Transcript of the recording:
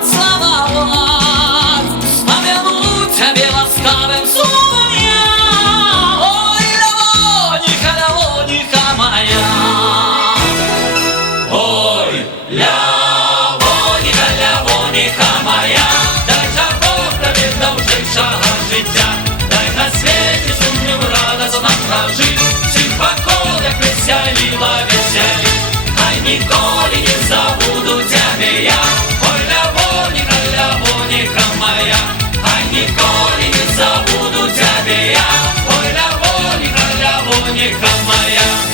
поцеловать, помянуть тебе ласкавым словом я. Ой, Лявонька моя. Ой, Лявонька моя, дай же Бог тобі довшого життя, дай на світі сумнів радость нам прожить, всіх покоях веселила веселить, хай ніколи не забуду тебе я. Ой, Лявонька моя, хай ніколи не забуду тебе я. Ой, Лявонька моя.